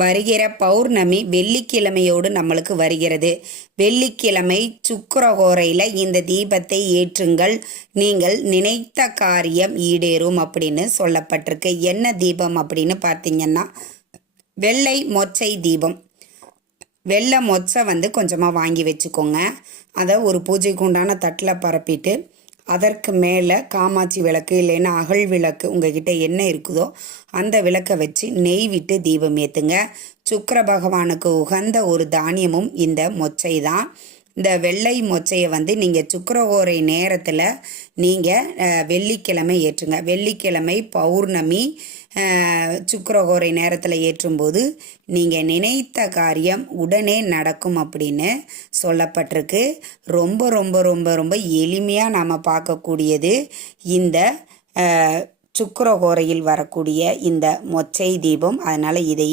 வருகிற பௌர்ணமி வெள்ளிக்கிழமையோடு நம்மளுக்கு வருகிறது. வெள்ளிக்கிழமை சுக்கிரஹோரையில் இந்த தீபத்தை ஏற்றுங்கள், நீங்கள் நினைத்த காரியம் ஈடேறும் அப்படின்னு சொல்லப்பட்டிருக்கு. என்ன தீபம் அப்படின்னு பார்த்தீங்கன்னா வெள்ளை மொச்சை தீபம். வெள்ளை மொச்சை கொஞ்சமாக வாங்கி வச்சுக்கோங்க. அதை ஒரு பூஜைக்கு உண்டான தட்டில் பரப்பிட்டு அதற்கு மேலே காமாட்சி விளக்கு இல்லைன்னா அகல் விளக்கு உங்ககிட்ட என்ன இருக்குதோ அந்த விளக்கை வச்சு நெய் விட்டு தீபம் ஏற்றுங்க. சுக்கிர பகவானுக்கு உகந்த ஒரு தானியமும் இந்த மொச்சை தான். இந்த வெள்ளை மொச்சையை நீங்கள் சுக்கிரஹோரை நேரத்தில் நீங்கள் வெள்ளிக்கிழமை ஏற்றுங்க. வெள்ளிக்கிழமை பௌர்ணமி சுக்கிரஹோரை நேரத்தில் ஏற்றும்போது நீங்கள் நினைத்த காரியம் உடனே நடக்கும் அப்படின்னு சொல்லப்பட்டிருக்கு. ரொம்ப ரொம்ப ரொம்ப ரொம்ப எளிமையாக நாம் பார்க்கக்கூடியது இந்த சுக்கிரஹோரையில் வரக்கூடிய இந்த மொச்சை தீபம். அதனால் இதையே